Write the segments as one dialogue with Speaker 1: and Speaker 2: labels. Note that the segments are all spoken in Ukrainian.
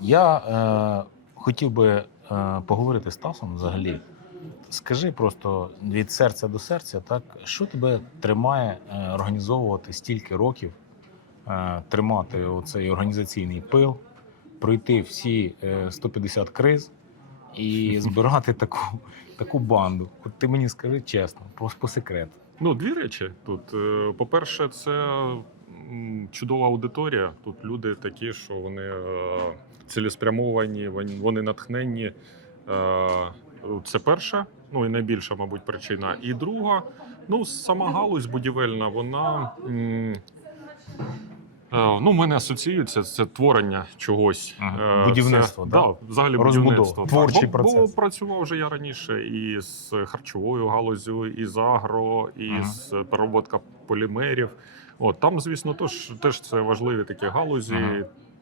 Speaker 1: Я е, хотів би е, поговорити з Тасом взагалі. Скажи просто від серця до серця, так що тебе тримає е, організовувати стільки років, е, тримати оцей організаційний пил, пройти всі е, 150 криз і збирати таку, таку банду. От ти мені скажи чесно, по, по секрету.
Speaker 2: Ну, дві речі тут. Е, По-перше, це чудова аудиторія. Тут люди такі, що вони е, цілеспрямовані, вони- натхненні. Е, Це перша, ну і найбільша, мабуть, причина. І друга, ну, сама галузь будівельна, вона. Е, Ну, мене асоціюється це творення чогось.
Speaker 1: Ага.
Speaker 2: Е,
Speaker 1: Будівництво,
Speaker 2: це,
Speaker 1: да?
Speaker 2: да, взагалі
Speaker 1: Розбудова,
Speaker 2: будівництво. так.
Speaker 1: творчий
Speaker 2: бо, бо працював вже я раніше і з харчовою галузю, і з агро, і
Speaker 1: Ага.
Speaker 2: з переробка полімерів. От там, звісно, теж, теж це важливі такі галузі.
Speaker 1: Ага.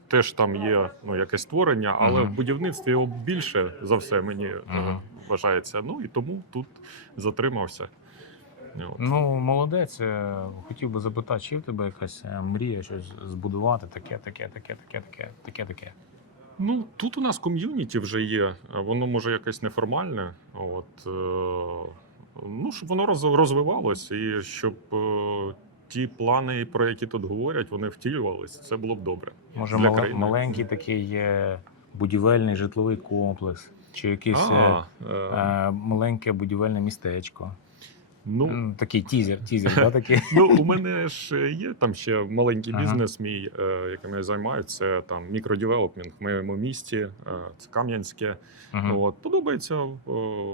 Speaker 2: Теж там є ну, якесь створення, але
Speaker 1: Ага.
Speaker 2: в будівництві його більше за все мені е,
Speaker 1: Ага.
Speaker 2: вважається. Ну і тому тут затримався.
Speaker 1: Ну, молодець. Е, Хотів би запитати, чи в тебе якась е, мрія щось збудувати, таке, таке, таке, таке, таке, таке, таке.
Speaker 2: Ну, тут у нас ком'юніті вже є. Воно може якесь неформальне. От, е, ну, щоб воно роз- розвивалось, і щоб е, ті плани, про які тут говорять, вони втілювались. Це було б добре.
Speaker 1: Може,
Speaker 2: Для країни.
Speaker 1: маленький такий будівельний житловий комплекс, чи якесь е,
Speaker 2: е,
Speaker 1: маленьке будівельне містечко.
Speaker 2: Ну,
Speaker 1: Такий тізер, тізер, да, такий.
Speaker 2: ну, у мене ж є там ще маленький
Speaker 1: Ага.
Speaker 2: бізнес, мій, е, яким я займаюся. Це там мікродевелопмент в моєму місті, е, це Кам'янське. От, подобається е,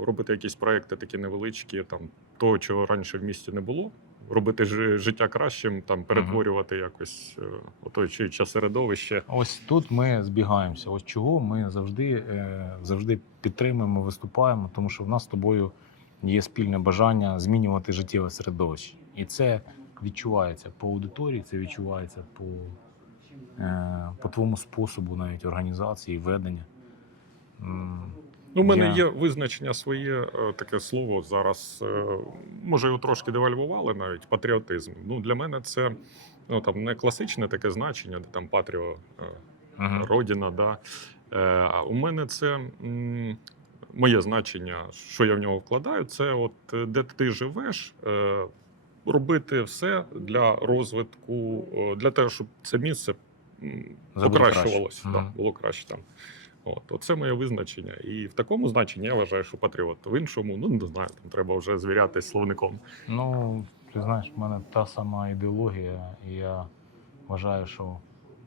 Speaker 2: робити якісь проекти такі невеличкі, там того, чого раніше в місті не було. Робити жи- життя кращим, там перетворювати якось е, оточуюче середовище.
Speaker 1: Ось тут ми збігаємося. Ось чого ми завжди, завжди підтримуємо, виступаємо, тому що в нас з тобою є спільне бажання змінювати життєве середовище. І це відчувається по аудиторії, це відчувається по, е, по твоєму способу навіть організації, ведення.
Speaker 2: Ну, у мене
Speaker 1: Я-
Speaker 2: є визначення своє е, таке слово зараз. е, Може, його трошки девальвували навіть патріотизм. Ну, для мене це ну, там, не класичне таке значення, де там патріо,
Speaker 1: мгм.
Speaker 2: родина. Да. А у мене це моє значення, що я в нього вкладаю, це от е, де ти живеш, е, робити все для розвитку, е, для того, щоб це місце покращувалося,
Speaker 1: краще.
Speaker 2: да, було краще там. От, оце моє визначення. І в такому значенні я вважаю, що патріот. В іншому, ну не знаю, там треба вже звірятись словником.
Speaker 1: Ну, ти знаєш, в мене та сама ідеологія, і я вважаю, що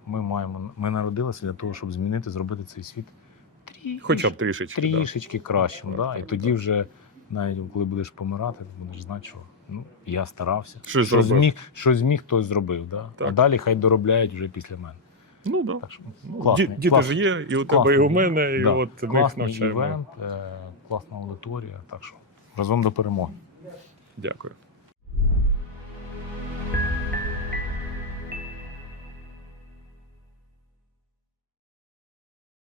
Speaker 1: ми маємо ми народилися для того, щоб змінити, зробити цей світ трішки,
Speaker 2: Хоча б трішечки. да.
Speaker 1: трішечки кращим.
Speaker 2: Так,
Speaker 1: Да?
Speaker 2: так,
Speaker 1: І тоді вже, навіть коли будеш помирати, ти будеш знати, що ну, я старався.
Speaker 2: Щось
Speaker 1: що
Speaker 2: зробив.
Speaker 1: зміг, що зміг, хтось зробив. Да? А далі хай доробляють вже після мене.
Speaker 2: Ну да.
Speaker 1: Так що
Speaker 2: Ну,
Speaker 1: класний,
Speaker 2: ді- діти
Speaker 1: класний.
Speaker 2: ж є, і у
Speaker 1: Класний.
Speaker 2: тебе, і у мене, і
Speaker 1: Да.
Speaker 2: от ми їх навчаємо.
Speaker 1: івент, е, класна аудиторія. Так що разом до перемоги.
Speaker 2: Дякую.